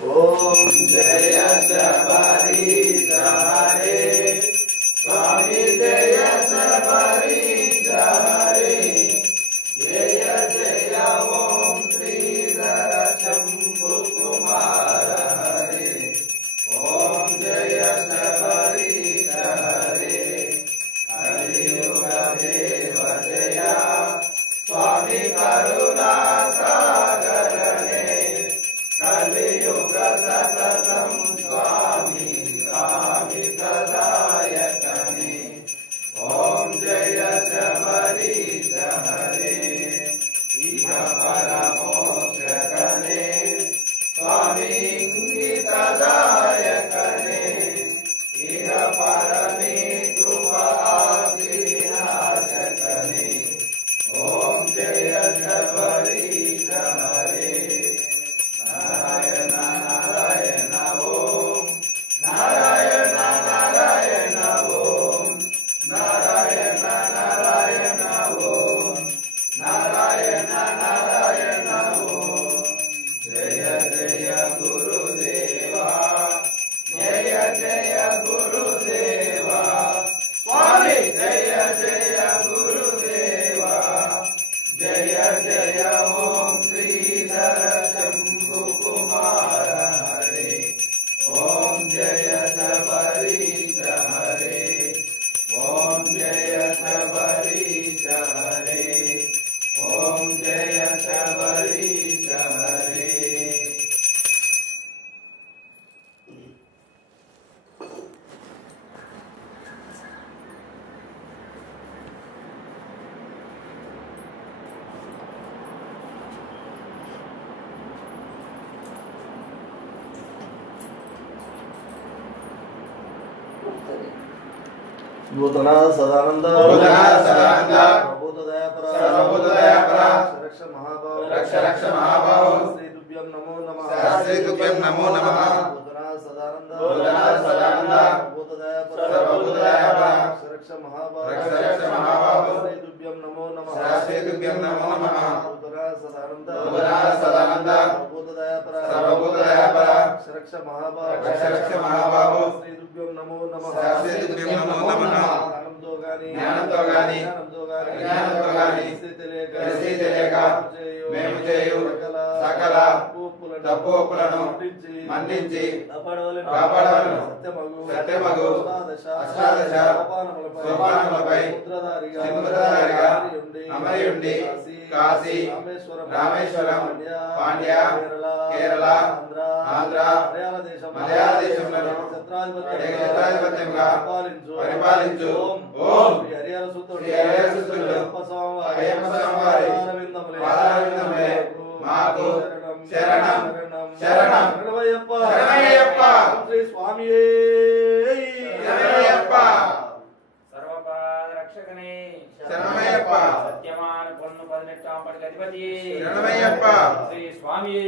ओम जय शबरीश हरे स्वामी जय शबरीश हरे जय जय ओम श्रीधर शंभु कुमार हरे ओम जय शबरीश हरे कलियुग देव जय स्वामी करुणा सागर कलियुग सततं स्वामी कामिकदायकने ओम जय शबरीश हरे इह परमोक्षकने स्वामी इंगितदायकने इह परमे कृपाविनाशकने ओम जय शबरीश हरे नारायण नारायण ओम नारायण नारायण ओम नारायण नारायण ओम नारायण नारायण ओम जय जय गुरुदेवा जय जय गुरुदेवा स्वामी जय जय गुरुदेवा जय जय ओम श्रीधर शंभु कुमार हरे ओम जय शबरीश हरे ओम जय शबरीश हरे ओम जय शबरीश हरे नूतना सदानंद रक्ष महाभाव श्री तुभ्यं नमो नमः श्री तुभ्यं नमो नमः नूतना सदानंद रक्ष महाभाव श्री तुभ्यं नमो नमः श्री तुभ्यं नमो नमः नूतना सदानंद रक्ष महाभाव श्री तुभ्यं नमो नमः श्री तुभ्यं नमो नमः జ్ఞానంతో గాని విజ్ఞానంతో గాని తెలిసి తెలియక మేము చేయు సకల తప్పులను మన్నించి కాపాడవలను సత్యమగు అష్టాదశ సోపానములపై సింహధారిగా అమరి ఉండి కాశీ రామేశ్వరం పాండ్య కేరళ ఆంధ్ర మలయాళ దేశంలో ఛత్రాధిపత్యంగా పరిపాలించు ఓం శ్రీ హరిహర సుతుడు అయ్యప్ప స్వామివారి పాదారవిందములే మాకు శరణం శరణం శరణమయ్యప్ప శ్రీ స్వామియే శరణమయ్యప్ప సర్వపాద రక్షకనే శరణమయ్యప్ప సత్యమాన పొన్ను 18 అధిపతి శరణమయ్యప్ప శ్రీ స్వామియే